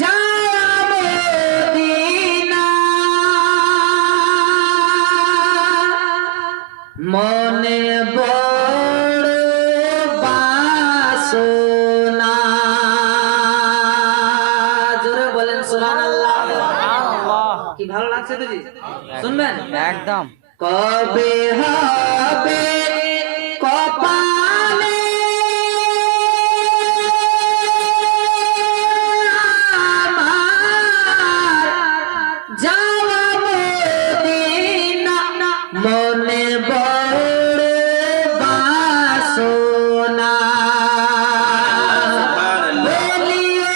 যাব মদিনা মনে বড় বাসনা। জোরে বলেন সুবহানাল্লাহ। কি ভালো লাগছে দিদি, শুনবেন একদম। কবে হবে কপালে আমার যাওয়া মদিনা মনে বড় বাসনা। বলিও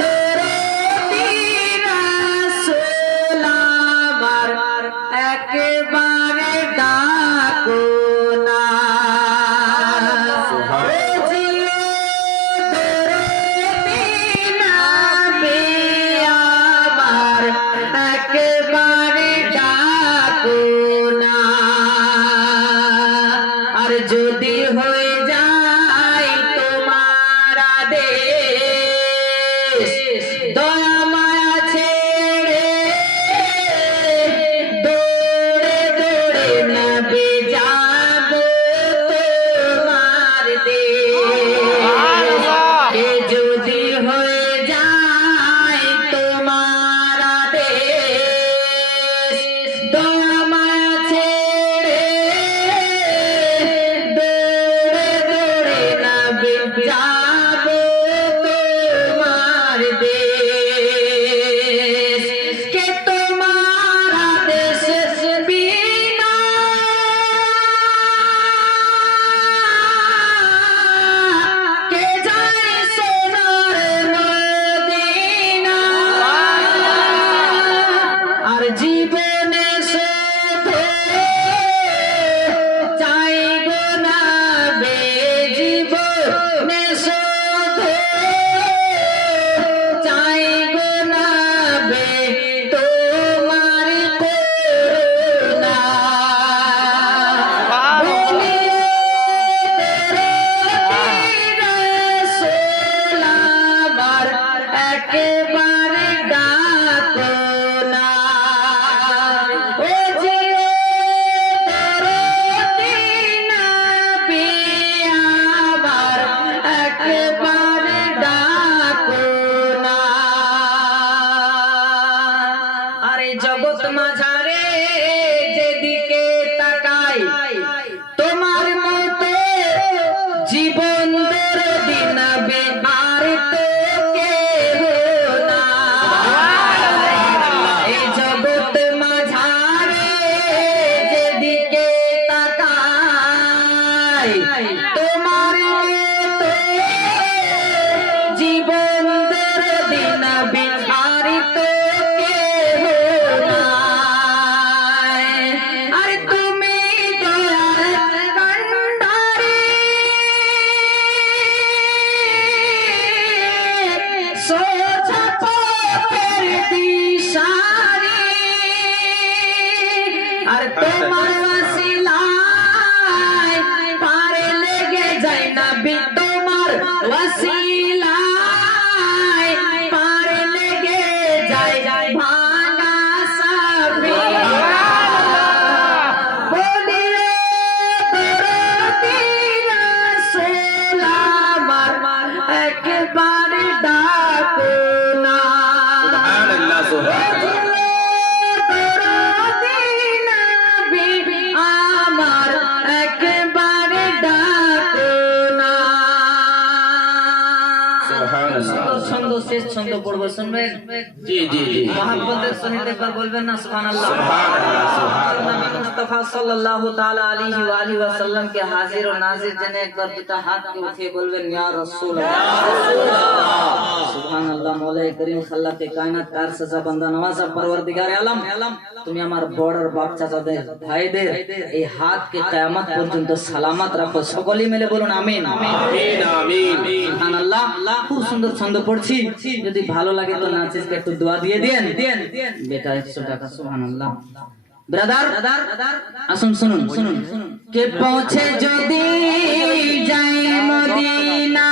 দরদি রাসূল আমার একেবারে ডাকো না। একেবারে ডাকো না। আর যদি হয়ে যায় তোমার আদেশ দয়া মায়া ছেড়ে দৌড়ে দৌড়ে নবী যাব তোমার দেশ। এ যদি হয়ে যায় তোমার আদেশ দয়া মায়া ছেড়ে দৌড়ে দৌড়ে নবী যাব তোমার দেশ। কে তোমার আদেশ বিনা কে যায় সোনার মদিনা। আর জীবনে শুধু চাইব না বে জীবনে শুধু চাইব না বে তোমার করুণা। বলিও রাসূল আমার একেবারে ডাকো না। ও জিও দরদি নবী আমার একেবারে ডাকো না। আরে জগৎ মাঝারে যেদিকে তাকাই তোমার মতো জীবন দরদি নবী আর তো কেহ না। এই জগৎ মাঝারে যেদিকে তাকাই তোমার মতো জীবন দরদি নবী আর তো কেহ নাই। আর তুমি দয়ার কান্ডারি সোজা পথের দিশারি। আর তোমার ওয়াসিলায় পারে লেগে যায় নবী তোমার ওয়াসিলায় পারে লেগে যায় ভাঙা সাফিনা। বলিও দরদি রাসূল আমার একেবারে ডাকো না। দরদি নবী আমার একেবারে ডাকো না। ছন্দ শেষ ছন্দ পড়বো, শুনবেন? জি জি জি। মহাব্বতের সহিত একবার বলবেন না সুবহানাল্লাহ। নবী মুস্তাফা সাল্লাল্লাহু তাআলা আলাইহি ওয়া আলিহি ওয়া সাল্লাম কে হাজির ও নাজির জেনে একবার দুটো হাতকে উঠিয়ে বলবেন ইয়া রাসূলুল্লাহ। সুবহানাল্লাহ। মওলাই করিম খাল্লাকে কায়নাত কার সাজা বান্দা নওয়াজা পরওয়ারদিগারে আলম তুমি আমার বড় বাপ চাচাদের ভাইদের এই হাতকে কিয়ামত পর্যন্ত সালামত রাখো। সকলেই মিলে বলুন আমিন। আমিন আমিন। সুবহানাল্লাহ। খুব সুন্দর ছন্দ পড়ছি, যদি ভালো লাগে তো নাচিসকে একটু দোয়া দিয়ে দেন বেটা 100 টাকা। সুবহানাল্লাহ। ব্রাদার আসুন শুনুন কে পৌঁছে যদি যাই মদিনা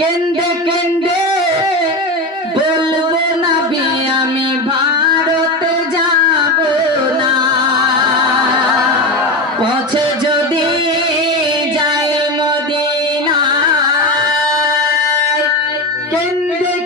কেন্দে কেন্দে কেন্দ্রে